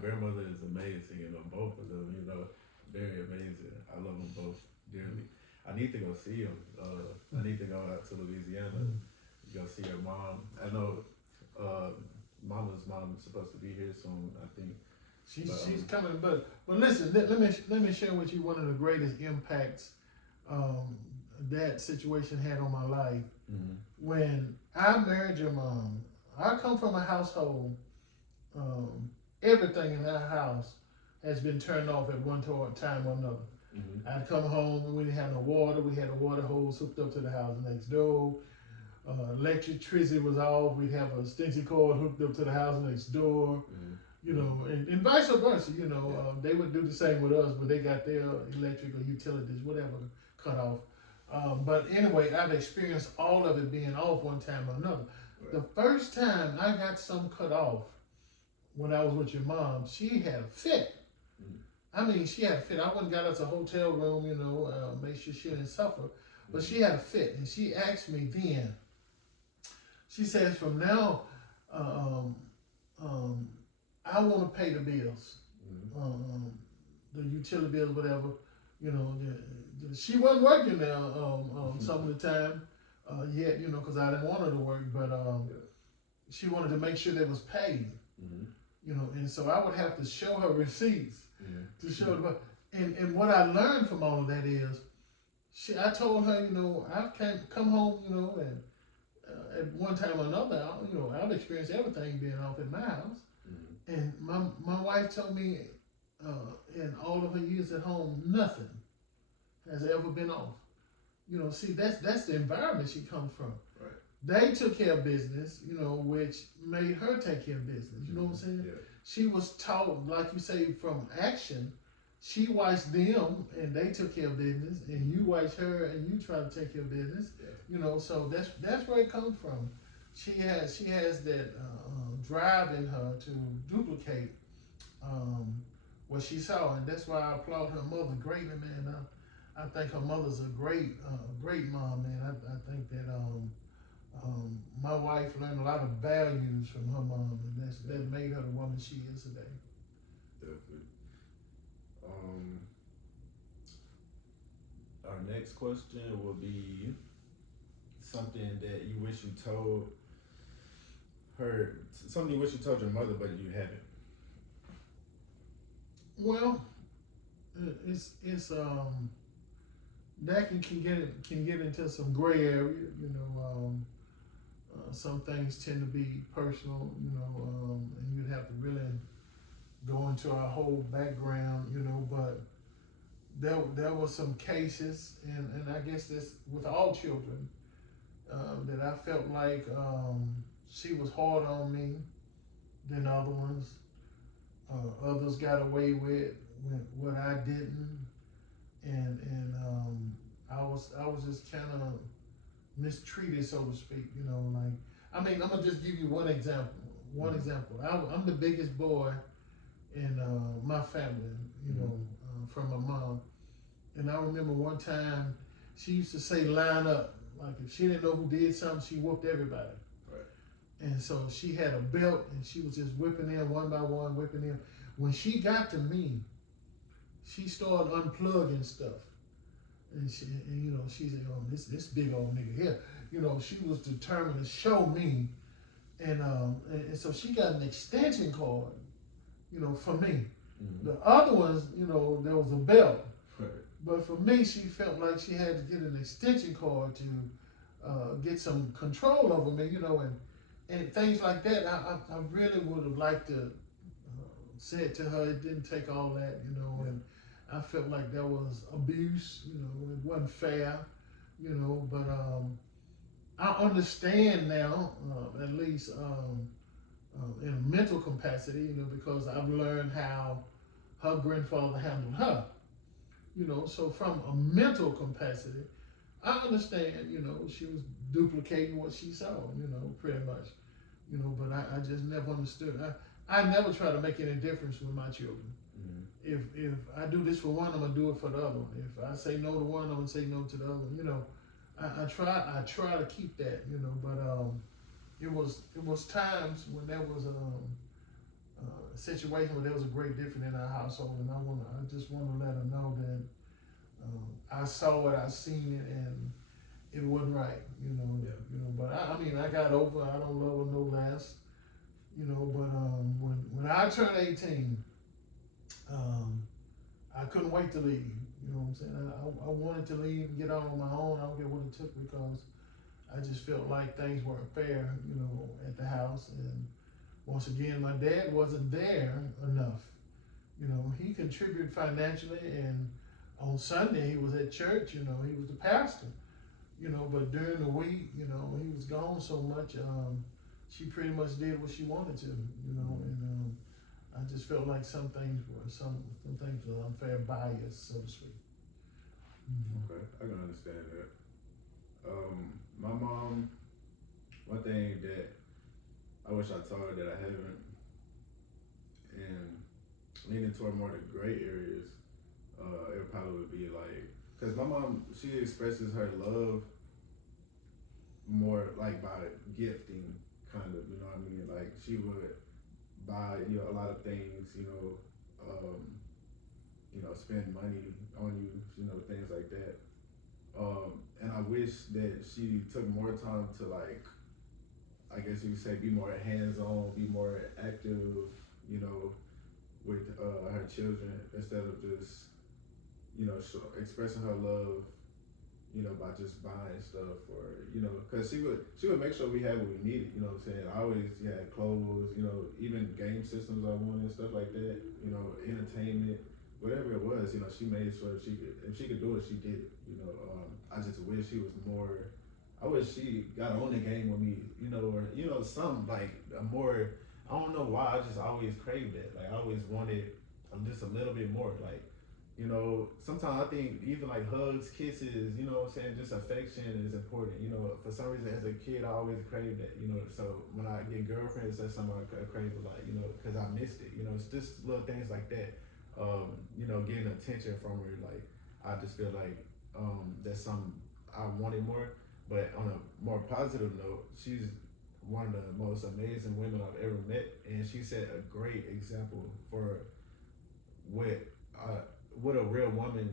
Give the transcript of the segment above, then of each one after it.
grandmother is amazing, both of them, very amazing. I love them both dearly. I need to go see them. I need to go out to Louisiana, go see her mom. I know uh, Mama's mom is supposed to be here soon, I think. She's coming, but listen, let me share with you one of the greatest impacts um, that situation had on my life. Mm-hmm. When I married your mom, I come from a household. Um, Everything in that house has been turned off at one time or another. Mm-hmm. I'd come home and we didn't have no water. We had a water hose hooked up to the house next door. Electricity was off. We'd have a extension cord hooked up to the house next door. Mm-hmm. And vice versa. They would do the same with us, but they got their electric or utilities, whatever, cut off. But anyway, I've experienced all of it being off one time or another. Right. The first time I got some cut off when I was with your mom, she had a fit. Mm-hmm. I mean, she had a fit. I went and got us a hotel room, make sure she didn't suffer. But she had a fit, and she asked me then. She says, "From now, um, um, I want to pay the bills, Mm-hmm. the utility bills, whatever. She wasn't working there some of the time yet, because I didn't want her to work, but Yeah. she wanted to make sure that was paid, Mm-hmm. and so I would have to show her receipts Mm-hmm. to show the. And what I learned from all of that is, I told her, I've come home, and at one time or another, I've experienced everything being off in my house. Mm-hmm. And my wife told me in all of her years at home, nothing has ever been off. See, that's the environment she comes from. Right. They took care of business, which made her take care of business. You know what I'm saying? Yeah. She was taught, like you say, from action. She watched them, and they took care of business, and you watched her, and you try to take care of business. Yeah. So that's where it comes from. She has that drive in her to duplicate what she saw, and that's why I applaud her mother greatly, man. I think her mother's a great mom, man. I think that my wife learned a lot of values from her mom, and that made her the woman she is today. Definitely. Um, our next question will be something that you wish you told her, something you wish you told your mother, but you haven't. Well, it's that can get into some gray area. Some things tend to be personal, and you'd have to really go into our whole background, but there were some cases, and I guess this with all children, that I felt like she was hard on me than other ones. Others got away with what I didn't, and I was just kind of mistreated, so to speak. Like, I mean, I'm gonna just give you one example. I'm the biggest boy in my family. From my mom, and I remember one time she used to say, "Line up." Like if she didn't know who did something, she whooped everybody. Right. And so she had a belt, and she was just whipping them one by one, whipping them. When she got to me, she started unplugging stuff. She said, "Oh, this big old nigga here." She was determined to show me, and so she got an extension cord, for me. Mm-hmm. The other ones, there was a belt, Right. but for me, she felt like she had to get an extension cord to get some control over me, and things like that. I really would have liked to say it to her. It didn't take all that, and I felt like that was abuse, it wasn't fair, but I understand now, at least in a mental capacity, because I've learned how her grandfather handled her, so from a mental capacity, I understand, she was duplicating what she saw, pretty much, but I just never understood. I never try to make any difference with my children. Mm-hmm. If I do this for one, I'm gonna do it for the other one. If I say no to one, I'm gonna say no to the other one. I try to keep that, but it was times when there was situation where there was a great difference in our household, and I just want to let her know that I saw it, I seen it, and it wasn't right, Yeah. But I mean, I got over. I don't love her no less, But when I turned 18, I couldn't wait to leave. You know what I'm saying? I wanted to leave and get out on my own. I don't care what it took because I just felt like things weren't fair, at the house. And once again, my dad wasn't there enough. He contributed financially, and on Sunday he was at church. He was the pastor. But during the week, he was gone so much. She pretty much did what she wanted to, and I just felt like some things were unfair bias, so to speak. Okay, I can understand that. My mom, one thing that I wish I told her that I haven't, and leaning toward more the gray areas, it probably would be like, cause my mom, she expresses her love more like by gifting, kind of, you know what I mean? Like she would buy, a lot of things, spend money on you, things like that. And I wish that she took more time to like, I guess you could say, be more hands-on, be more active, with her children instead of just, expressing her love, by just buying stuff or, cause she would make sure we had what we needed, you know what I'm saying? I always had clothes, even game systems I wanted, stuff like that, entertainment, whatever it was, she made sure if she could do it, she did it, I just wish she was more, I wish she got on the game with me, or, something like a more, I don't know why, I just always craved that, like I always wanted just a little bit more, like, sometimes I think even like hugs, kisses, what I'm saying, just affection is important. For some reason as a kid, I always craved that, so when I get girlfriends, that's something I crave a lot, cause I missed it, it's just little things like that. Getting attention from her, like, I just feel like, that's something I wanted more, but on a more positive note, she's one of the most amazing women I've ever met, and she set a great example for what uh, what a real woman,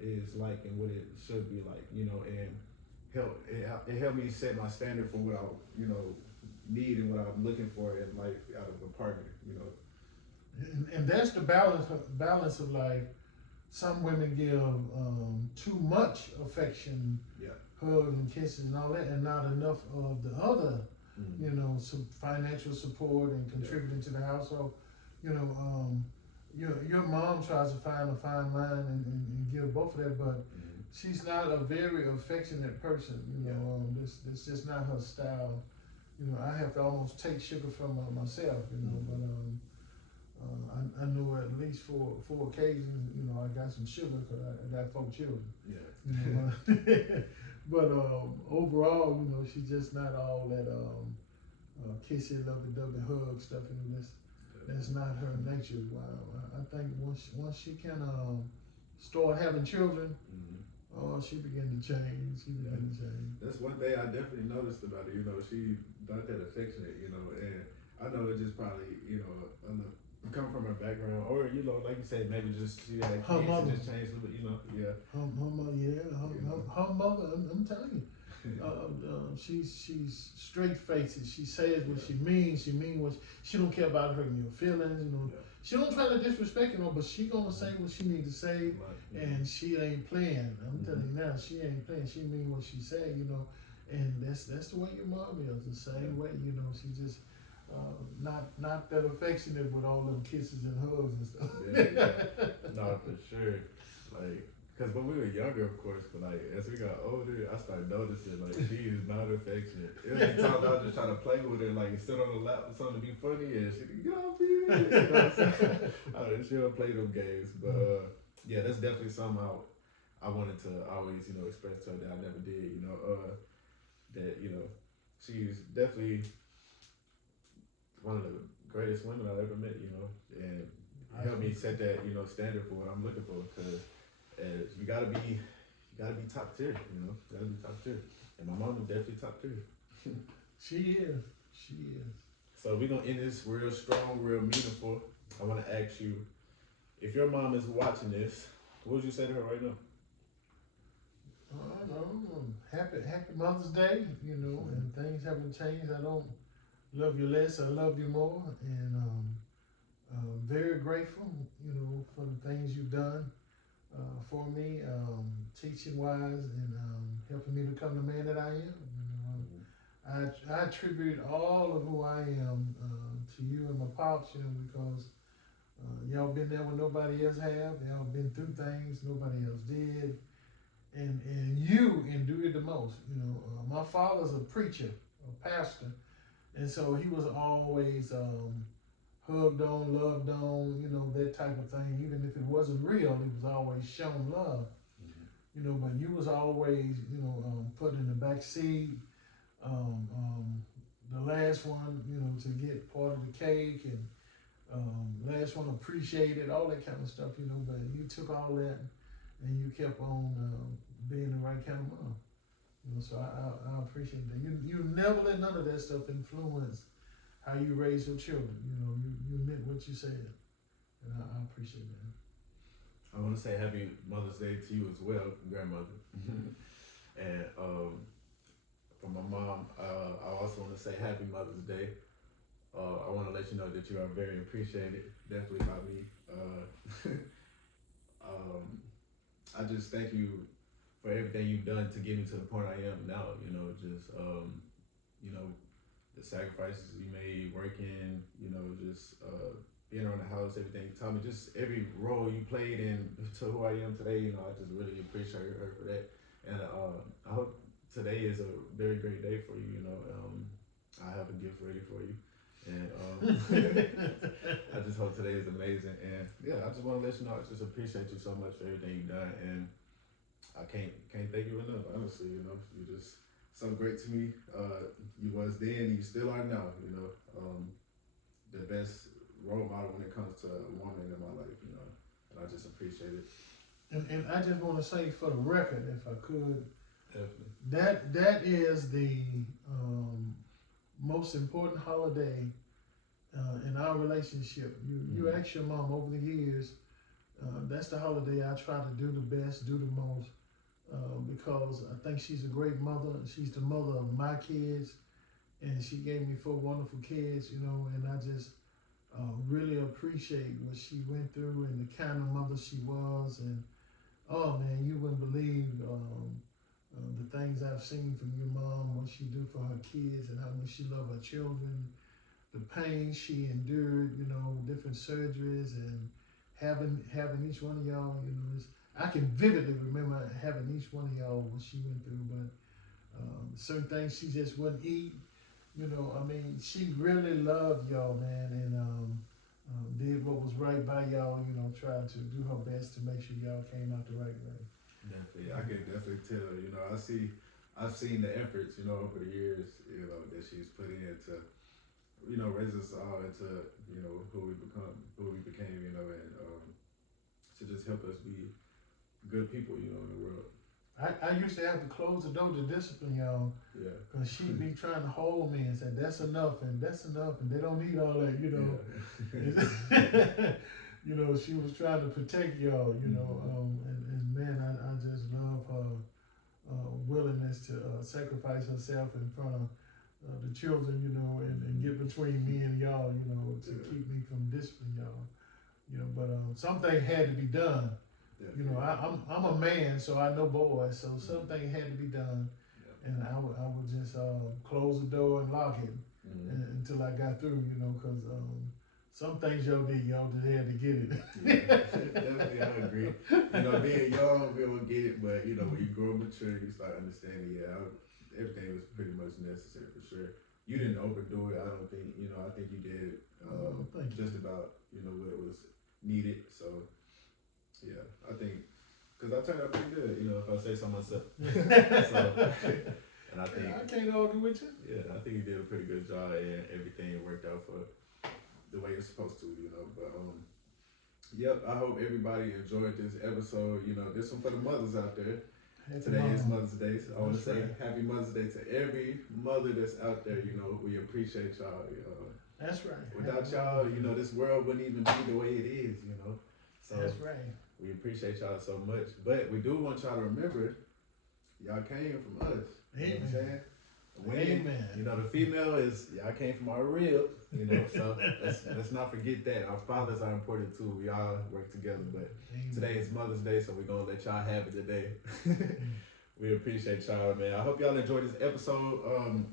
is like and what it should be like, and it helped me set my standard for what I, need and what I'm looking for in life out of a partner, And that's the balance of life. Some women give too much affection, Yeah. hugs and kisses and all that, and not enough of the other, Mm-hmm. some financial support and contributing to the household. You know, your mom tries to find a fine line and give both of that, but Mm-hmm. she's not a very affectionate person. That's just not her style. I have to almost take sugar from myself. But I know at least four occasions. I got some sugar because I got 4 children. Yeah. But overall, she's just not all that kissy, lovey-dovey hug stuff. That's not her nature. I think once she can start having children, she began to change. That's one thing I definitely noticed about her. She not that affectionate. And I know it just probably, come from her background, or like you said, maybe just she had Her kids mother. and just changed a little bit. Yeah. Her mother, yeah, her mother. I'm telling you. She's straight faced. She says what she means. She means what she don't care about hurting your feelings. Yeah. She don't try to disrespect but she gonna say what she need to say, and she ain't playing. I'm telling you now, she ain't playing. She mean what she say. And that's the way your mom is. The same way. She just not that affectionate with all them kisses and hugs and stuff. Yeah. No, for sure. Like, cause when we were younger, of course, but like as we got older, I started noticing like she is not affectionate. It was the times I was just trying to play with her, like sit on the lap or something to be funny, and she get off me. She don't play them games, but yeah, that's definitely something I wanted to always express to her that I never did. That she's definitely one of the greatest women I ever met. And helped me set that standard for what I'm looking for, because you gotta be top tier, you gotta be top tier, and my mom is definitely top tier. She is. So we're gonna end this real strong, real meaningful. I wanna ask you, if your mom is watching this, what would you say to her right now? No, happy Mother's Day, you know, and things haven't changed. I don't love you less, I love you more, and very grateful, you know, for the things you've done for me, teaching wise, and helping me become the man that I am. I attribute all of who I am to you and my pops, you know, because y'all been there when nobody else have. Y'all been through things nobody else did, and you endured the most. You know, my father's a preacher, a pastor, and so he was always hugged on, loved on, you know, that type of thing. Even if it wasn't real, he was always shown love. You know, but you was always, you know, put in the back seat. Um, um, the last one, you know, to get part of the cake, and last one appreciated all that kind of stuff, you know. But you took all that and you kept on being the right kind of mom, you know. So I appreciate that. You never let none of that stuff influence how you raise your children. You know, you meant what you said, and I appreciate that. I want to say happy Mother's Day to you as well, grandmother. And for my mom, I also want to say happy Mother's Day. I want to let you know that you are very appreciated, definitely by me. I just thank you for everything you've done to get me to the point I am now. You know, just you know, the sacrifices you made, working, you know, just being around the house, everything you taught me, just every role you played in to who I am today. You know, I just really appreciate her for that, and I hope today is a very great day for you. You know, I have a gift ready for you, and I just hope today is amazing. And yeah, I just want to let you know I just appreciate you so much for everything you've done, and I can't thank you enough. Honestly, you know, you just so great to me. You was then, you still are now. You know, the best role model when it comes to a woman in my life. You know, and I just appreciate it. And I just want to say for the record, if I could, Definitely. that is the most important holiday in our relationship. You ask your mom over the years. That's the holiday I try to do the best, do the most, because I think she's a great mother. She's the mother of my kids, and she gave me 4 wonderful kids, you know, and I just really appreciate what she went through and the kind of mother she was. And oh man, you wouldn't believe the things I've seen from your mom, what she do for her kids, and how much she loved her children, the pain she endured, you know, different surgeries, and having each one of y'all, you know, I can vividly remember having each one of y'all what she went through. But certain things she just wouldn't eat, you know. I mean, she really loved y'all, man, and did what was right by y'all, you know, tried to do her best to make sure y'all came out the right way. Definitely, I can definitely tell. You know, I've seen the efforts, you know, over the years, you know, that she's put in to, you know, raise us all into, you know, who we became, you know, and to just help us be good people, you know, in the world. I used to have to close the door to discipline y'all, Yeah. because she'd be trying to hold me and say, that's enough, and they don't need all that, you know. Yeah. You know, she was trying to protect y'all, you know, and man, I just love her willingness to sacrifice herself in front of the children, you know, and get between me and y'all, you know, to keep me from disciplining y'all, you know. But something had to be done. You know, I'm a man, so I know boys, so something had to be done, and I would just close the door and lock it until I got through, you know, because some things y'all just had to get it. Yeah, definitely, I agree. You know, being young, we don't get it, but you know, when you grow mature, you start understanding. Yeah, everything was pretty much necessary for sure. You didn't overdo it. I don't think. You know, I think you did just about, you know, what was needed. So yeah, I think, because I turned out pretty good. You know, if I say so myself. So, and I think I can't argue with you. yeah, I think you did a pretty good job, and everything worked out for the way it's supposed to, you know. But yep, I hope everybody enjoyed this episode. You know, this one for the mothers out there. Today is Mother's Day, so I want to say happy Mother's Day to every mother that's out there. You know, we appreciate y'all. That's right. Without y'all, this world wouldn't even be the way it is, So That's right. we appreciate y'all so much. But we do want y'all to remember, y'all came from us. You know what I'm saying? Amen. The female is, y'all came from our rib, so let's not forget that. Our fathers are important too. We all work together, but Amen. today is Mother's Day, so we're gonna let y'all have it today. We appreciate y'all, man. I hope y'all enjoyed this episode.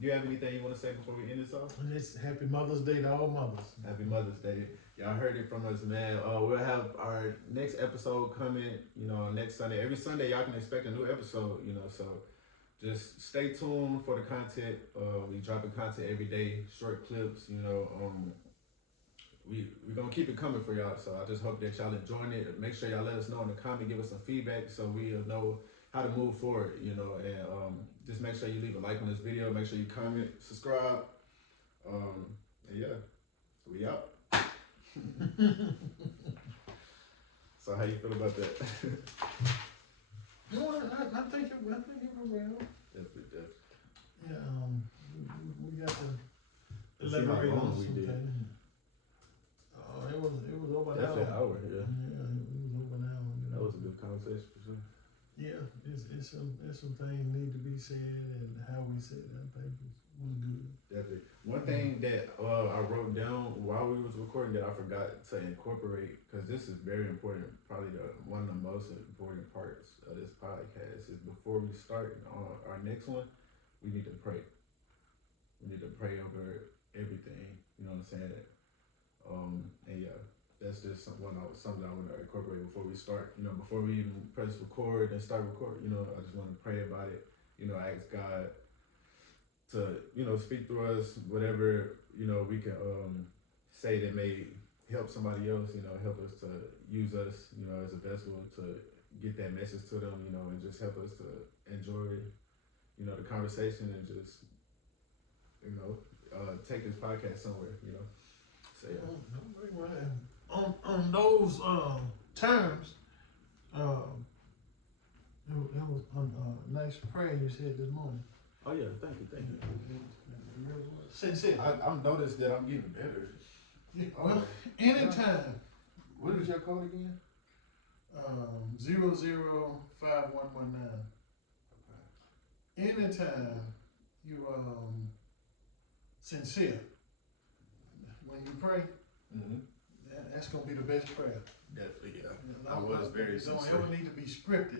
Do you have anything you want to say before we end this off? And it's Happy Mother's Day to all mothers. Happy Mother's Day. Y'all heard it from us, man. We'll have our next episode coming, next Sunday. Every Sunday, y'all can expect a new episode, so just stay tuned for the content. We dropping content every day, short clips, we're gonna keep it coming for y'all. So I just hope that y'all enjoying it. Make sure y'all let us know in the comment, give us some feedback so we'll know how to move forward, and just make sure you leave a like on this video, make sure you comment, subscribe, and yeah, we out. So how you feel about that? No, I think it will. Definitely. Yeah, we got to Let's see how elaborate long on we some did. things. It was over an Definitely an hour. hour, yeah. Yeah, it was over an hour. That was a good conversation for sure. Yeah, there's some things need to be said, and how we said it, I think was good. Definitely. One thing that I wrote down while we was recording that I forgot to incorporate, because this is very important, probably one of the most important parts of this podcast, is before we start our next one, we need to pray. We need to pray over everything. You know what I'm saying? And yeah, that's just something I want to incorporate before we start. Before we even press record and start recording, I just want to pray about it. Ask God to, speak through us, whatever, we can say that may help somebody else, help us to use us, as a vessel to get that message to them, and just help us to enjoy, the conversation and just, take this podcast somewhere, So yeah. On those terms, that was a nice prayer you said this morning. Oh yeah, thank you. Sincere. I've noticed that I'm getting better. Well, anytime. What is your code again? 005119. Okay. Anytime you sincere, when you pray, that's gonna be the best prayer. Definitely, yeah. You know, I was very It don't sincere. ever need to be scripted.